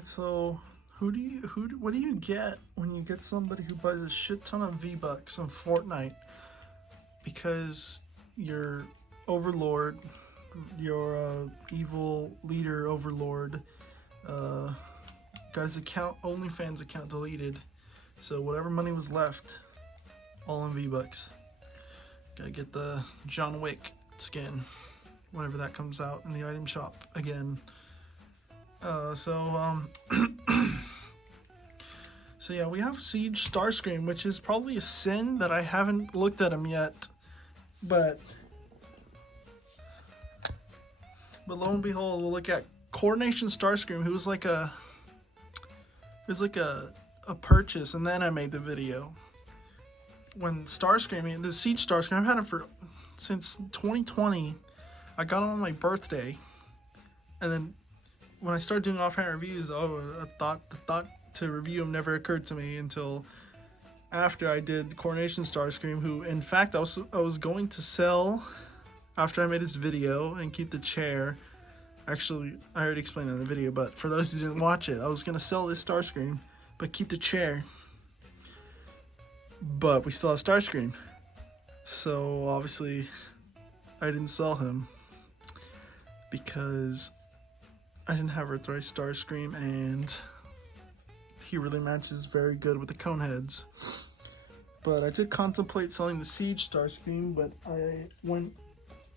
Alright, so what do you get when you get somebody who buys a shit ton of V-Bucks on Fortnite? Because your overlord, your evil leader overlord, got his OnlyFans account deleted. So whatever money was left, all in V-Bucks. Gotta get the John Wick skin whenever that comes out in the item shop again. So yeah, we have Siege Starscream, which is probably a sin that I haven't looked at him yet, but lo and behold, we'll look at Coronation Starscream, who was like a purchase, and then I made the video. When Starscream, the Siege Starscream, I've had it since 2020. I got it on my birthday, and then when I started doing Offhand Reviews, the thought to review him never occurred to me until after I did Coronation Starscream, who in fact I was going to sell after I made this video and keep the chair. Actually, I already explained it in the video, but for those who didn't watch it, I was going to sell this Starscream, but keep the chair. But we still have Starscream. So obviously I didn't sell him because I didn't have Earthrise Starscream, and he really matches very good with the Coneheads. But I did contemplate selling the Siege Starscream, but I went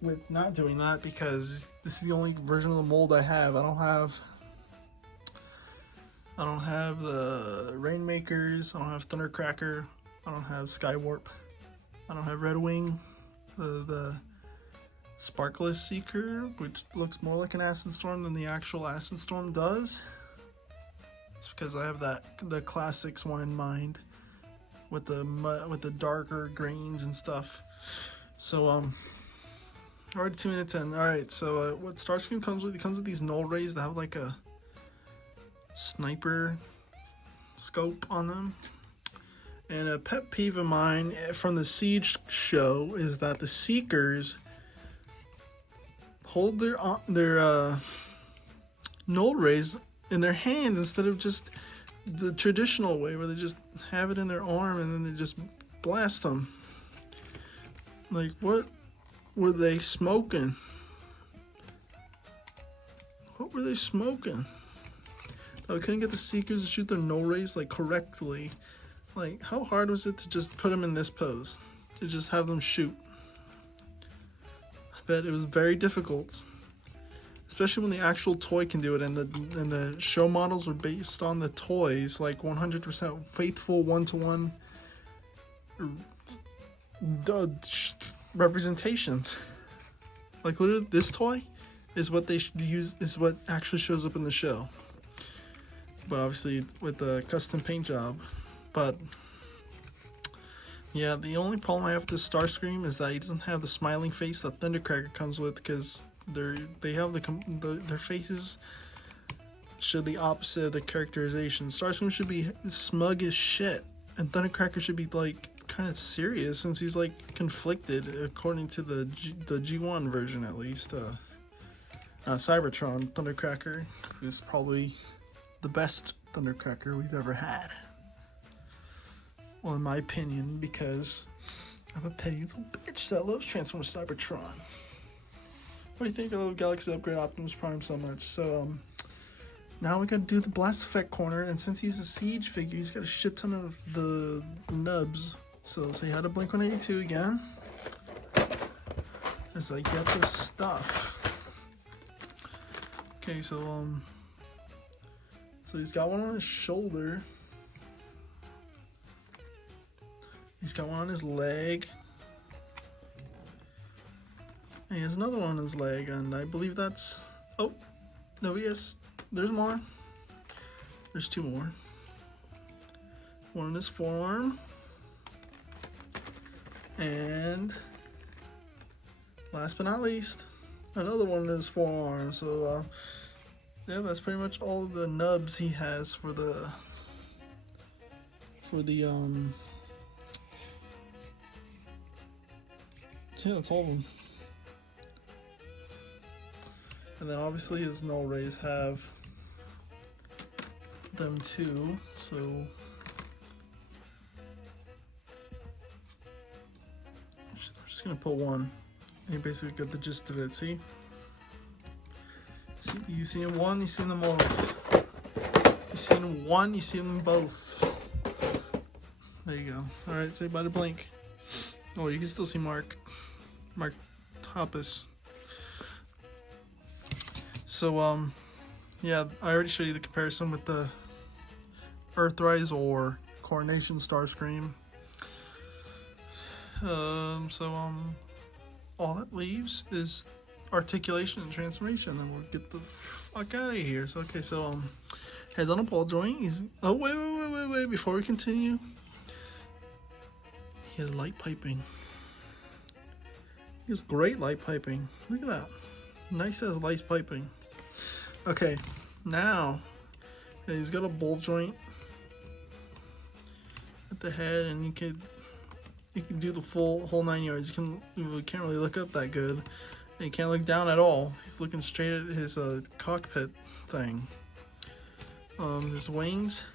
with not doing that because this is the only version of the mold I have. I don't have the Rainmakers, I don't have Thundercracker, I don't have Skywarp, I don't have Red Wing, the Sparkless Seeker, which looks more like an Acid Storm than the actual Acid Storm does. It's because I have the Classics one in mind with the darker greens and stuff. So already 2 minutes in. Alright, so what Starscream comes with, it comes with these null rays that have like a sniper scope on them. And a pet peeve of mine from the Siege show is that the Seekers hold their null rays in their hands instead of just the traditional way where they just have it in their arm and then they just blast them. Like, what were they smoking? What were they smoking? I couldn't get the Seekers to shoot their null rays like correctly. Like, how hard was it to just put them in this pose? To just have them shoot? I bet it was very difficult. Especially when the actual toy can do it, and the show models are based on the toys, like 100% faithful one-to-one representations. Like, literally, this toy is what they should use, is what actually shows up in the show. But obviously with the custom paint job. But yeah, the only problem I have with this Starscream is that he doesn't have the smiling face that Thundercracker comes with, because they have their faces show the opposite of the characterization. Starscream should be smug as shit, and Thundercracker should be like kind of serious, since he's like conflicted according to the G1 version at least. Cybertron Thundercracker is probably the best Thundercracker we've ever had. Well, in my opinion, because I'm a petty little bitch that loves Transformers Cybertron. What do you think of Galaxy Upgrade Optimus Prime so much? So, now we gotta do the blast effect corner, and since he's a Siege figure, he's got a shit ton of the nubs. So, say hi to Blink-182 again, as I get this stuff. Okay, so he's got one on his shoulder. He's got one on his leg. And he has another one on his leg, and I believe that's... Oh, no, yes, there's more. There's 2 more. One on his forearm. And last but not least, another one on his forearm. So, yeah, that's pretty much all of the nubs he has for the yeah, that's all of them. And then obviously his null rays have them too. So I'm just gonna put one. And you basically get the gist of it. See, you see them one, you see them all. You see them one, you see them both. There you go. All right, say bye to Blink. Oh, you can still see Mark Hoppus. So yeah, I already showed you the comparison with the Earthrise or Coronation Starscream. All that leaves is articulation and transformation, and we'll get the fuck out of here. So okay, so heads on a ball joint. Oh wait, before we continue, he has light piping. He has great light piping. Look at that, nice as light piping. Okay, now he's got a ball joint at the head, and you can do the whole 9 yards. You can't really look up that good, and you can't look down at all. He's looking straight at his cockpit thing. His wings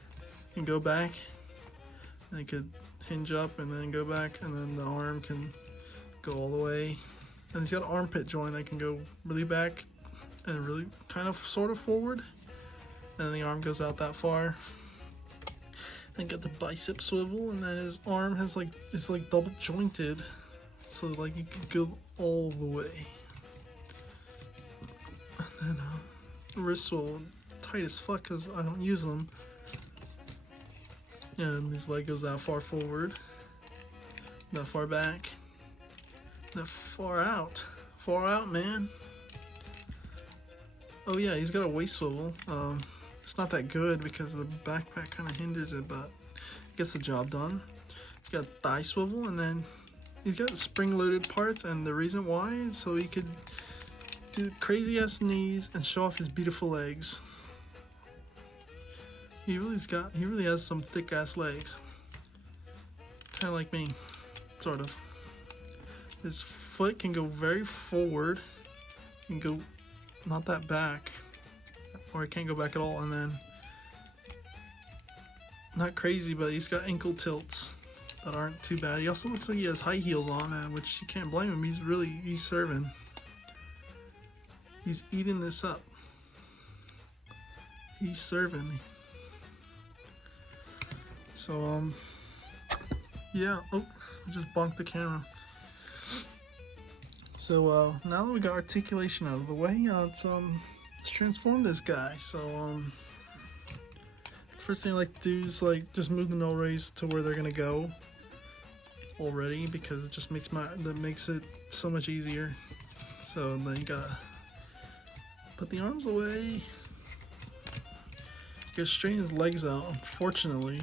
can go back, and it could hinge up and then go back, and then the arm can go all the way. And he's got an armpit joint that can go really back and really kind of sort of forward, and then the arm goes out that far. And got the bicep swivel, and then his arm it's like double jointed, so like you could go all the way. And then wrist swivel, tight as fuck because I don't use them. And his leg goes that far forward, that far back, that far out, man. Oh yeah, he's got a waist swivel. It's not that good because the backpack kind of hinders it, but it gets the job done. He's got thigh swivel, and then he's got spring-loaded parts, and the reason why is so he could do crazy-ass knees and show off his beautiful legs. He really has some thick-ass legs. Kind of like me, sort of. His foot can go very forward, can go not that back, or it can't go back at all, and then not crazy, but he's got ankle tilts that aren't too bad. He also looks like he has high heels on, which you can't blame him. He's serving. He's eating this up. He's serving. So yeah. Oh, I just bonked the camera. So now that we got articulation out of the way, let's transform this guy. So first thing I like to do is just move the null rays to where they're gonna go already, because it just makes it so much easier. So then you gotta put the arms away. You gotta straighten his legs out, unfortunately.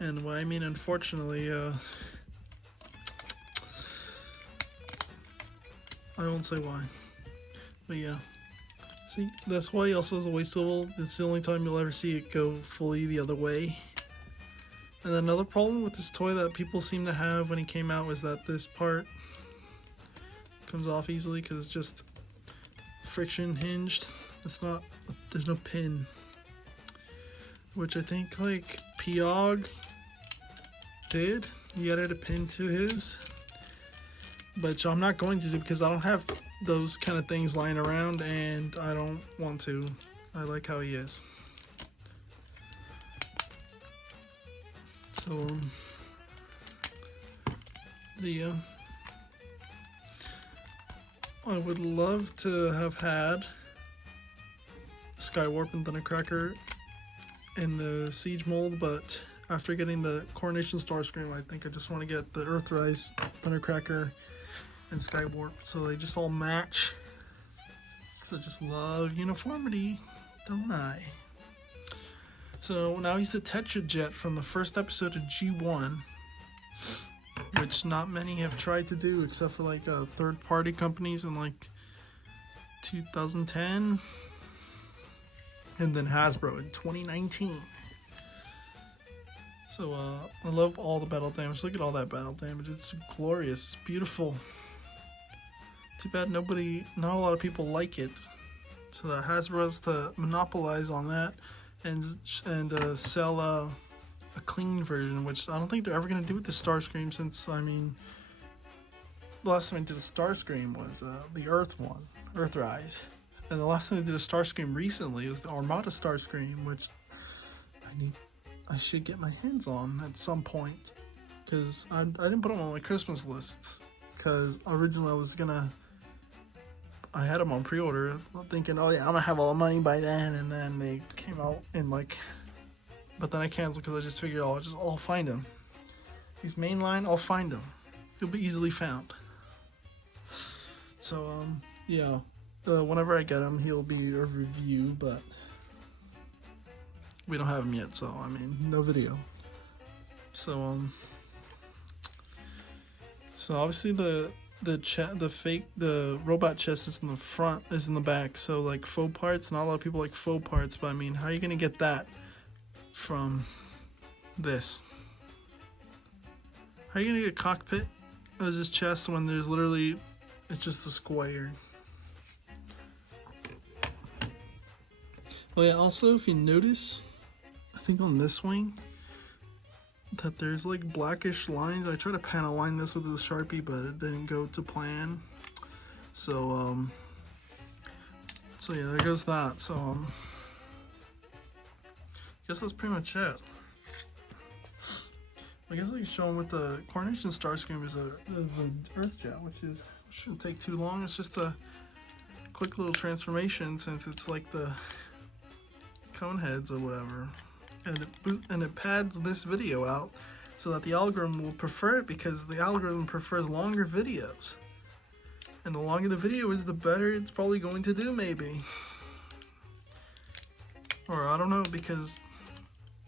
And what I mean unfortunately, I won't say why, but yeah. See, that's why he also has a waist swivel. It's the only time you'll ever see it go fully the other way. And then another problem with this toy that people seem to have when he came out was that this part comes off easily because it's just friction hinged. There's no pin, which I think Piog did. He added a pin to his, but I'm not going to do because I don't have those kind of things lying around, and I don't want to. I like how he is. So I would love to have had Skywarp and Thundercracker in the Siege mold, but after getting the Coronation Starscream, I think I just want to get the Earthrise, Thundercracker, and Skywarp, so they just all match. So I just love uniformity, don't I? So now he's the Tetra Jet from the first episode of G1, which not many have tried to do except for third-party companies in 2010, and then Hasbro in 2019. So I love all the battle damage. Look at all that battle damage. It's glorious. It's beautiful. Too bad not a lot of people like it. so that Hasbro has to monopolize on that and sell a clean version, which I don't think they're ever going to do with the Starscream, since, I mean, the last time I did a Starscream was the Earth one, Earthrise. And the last time I did a Starscream recently was the Armada Starscream, which I should get my hands on at some point, because I didn't put them on my Christmas lists, because originally I had them on pre-order thinking, oh yeah, I'm gonna have all the money by then, and then they came out in but then I canceled because I just figured, I'll find them. These mainline, I'll find them. They'll be easily found. So yeah, whenever I get him, he'll be a review, but we don't have him yet, so I mean, no video. So so obviously the robot chest is in the front, is in the back, so like faux parts. Not a lot of people like faux parts, but I mean, how are you gonna get that from this? How are you gonna get a cockpit as his chest when there's literally, it's just a square? Oh yeah, also if you notice, I think on this wing, that there's like blackish lines. I tried to pan align this with a Sharpie, but it didn't go to plan. So so yeah, there goes that. So I guess that's pretty much it. I guess I can show them what the Coronation Starscream is, the Earthjet, which shouldn't take too long. It's just a quick little transformation, since it's like the cone heads or whatever. And it pads this video out so that the algorithm will prefer it, because the algorithm prefers longer videos. And the longer the video is, the better it's probably going to do, maybe. Or I don't know, because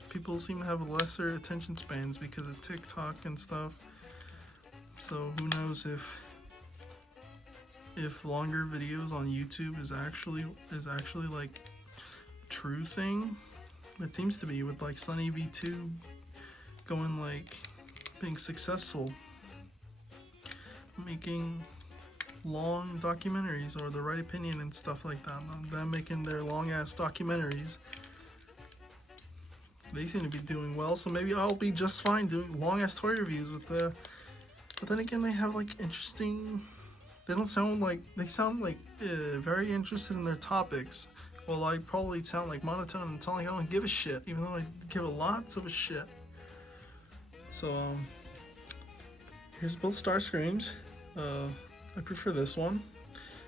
people seem to have lesser attention spans because of TikTok and stuff. So who knows if longer videos on YouTube is actually like a true thing. It seems to be, with like Sunny V2 going, like, being successful, making long documentaries, or The Right Opinion and stuff like that. Them making their long ass documentaries. They seem to be doing well, so maybe I'll be just fine doing long ass toy reviews with the. But then again, they have like interesting. They sound like very interested in their topics. Well, I probably sound like monotone and sound like I don't give a shit, even though I give lots of a shit. So, here's both Starscreams. I prefer this one,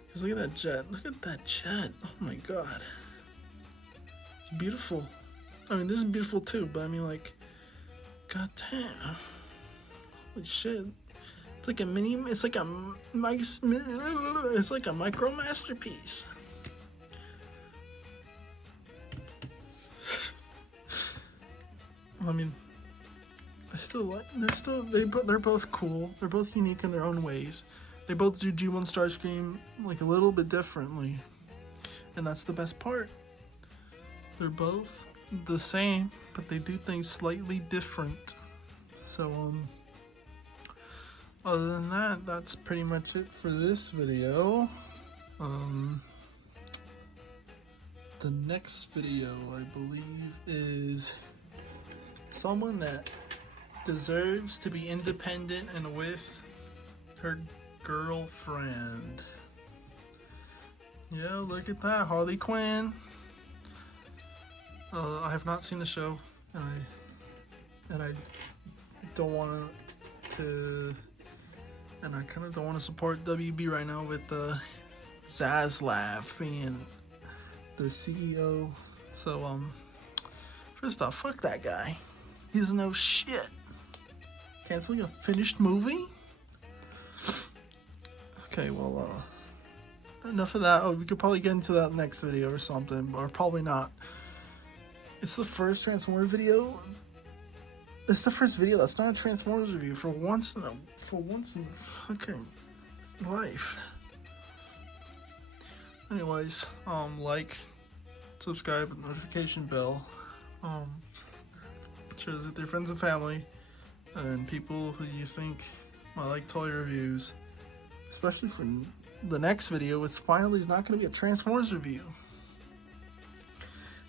because look at that jet. Look at that jet. Oh my god. It's beautiful. I mean, this is beautiful too, but I mean, like, god damn. Holy shit. It's like a micro masterpiece. I mean, they're both cool. They're both unique in their own ways. They both do G1 Starscream like a little bit differently, and that's the best part. They're both the same, but they do things slightly different. So other than that, that's pretty much it for this video. The next video, I believe, is someone that deserves to be independent and with her girlfriend. Yeah, look at that, Harley Quinn. I have not seen the show, and I don't want to, and I kind of don't want to support WB right now with Zaslav being the CEO. So first off, fuck that guy. He doesn't know shit. Canceling a finished movie? Okay, well, enough of that. Oh, we could probably get into that next video or something, or probably not. It's the first Transformers video. It's the first video that's not a Transformers review for once in fucking life. Anyways, like, subscribe, and notification bell. Share this with your friends and family, and people who you think might like toy reviews. Especially for the next video, which finally is not going to be a Transformers review.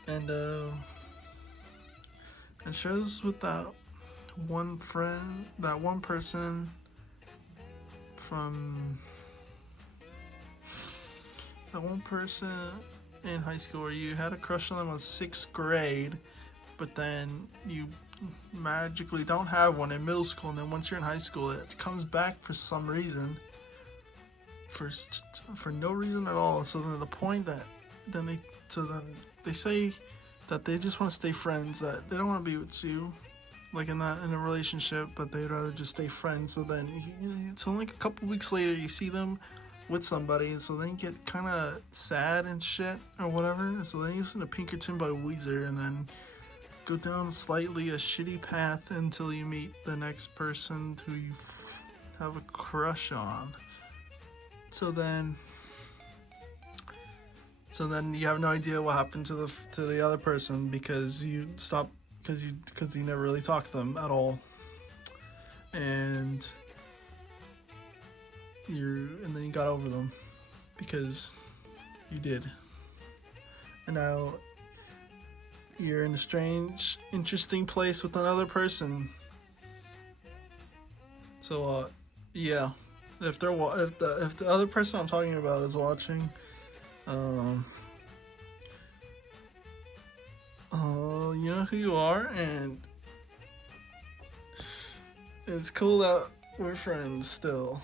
And it shows with that one friend, that one person from that one person in high school where you had a crush on them in 6th grade, but then you magically don't have one in middle school, and then once you're in high school it comes back for some reason, for no reason at all. So then the point that then they say that they just want to stay friends, that they don't want to be with you like in a relationship, but they'd rather just stay friends. So then it's only like a couple weeks later you see them with somebody, and so then you get kind of sad and shit or whatever, and so then you listen to Pinkerton by Weezer and then go down slightly a shitty path until you meet the next person who you have a crush on. So then you have no idea what happened to the other person because you stopped, because you never really talked to them at all, and then you got over them because you did, and now you're in a strange, interesting place with another person. So yeah, if the other person I'm talking about is watching, you know who you are, and it's cool that we're friends still,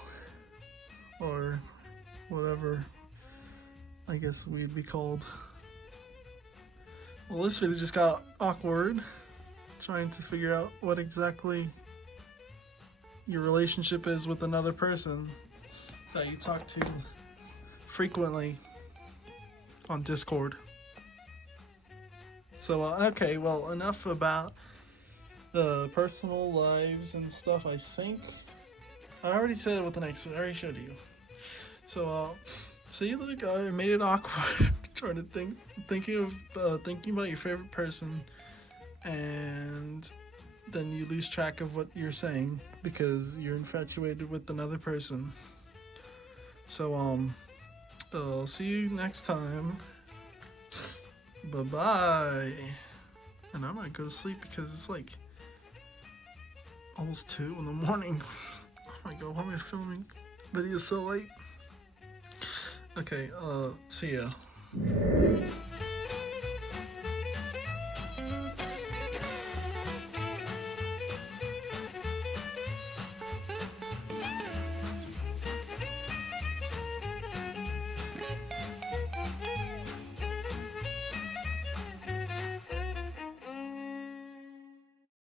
or whatever I guess we'd be called. Well, this video just got awkward, trying to figure out what exactly your relationship is with another person that you talk to frequently on Discord. So, okay, well, enough about personal lives and stuff, I think. I already said what the next one, I already showed you. So, see, look, I made it awkward trying to thinking about your favorite person, and then you lose track of what you're saying because you're infatuated with another person. So, I'll see you next time. Bye-bye. And I might go to sleep because it's like almost 2 in the morning. Oh my god, why am I filming videos so late? Okay, see ya.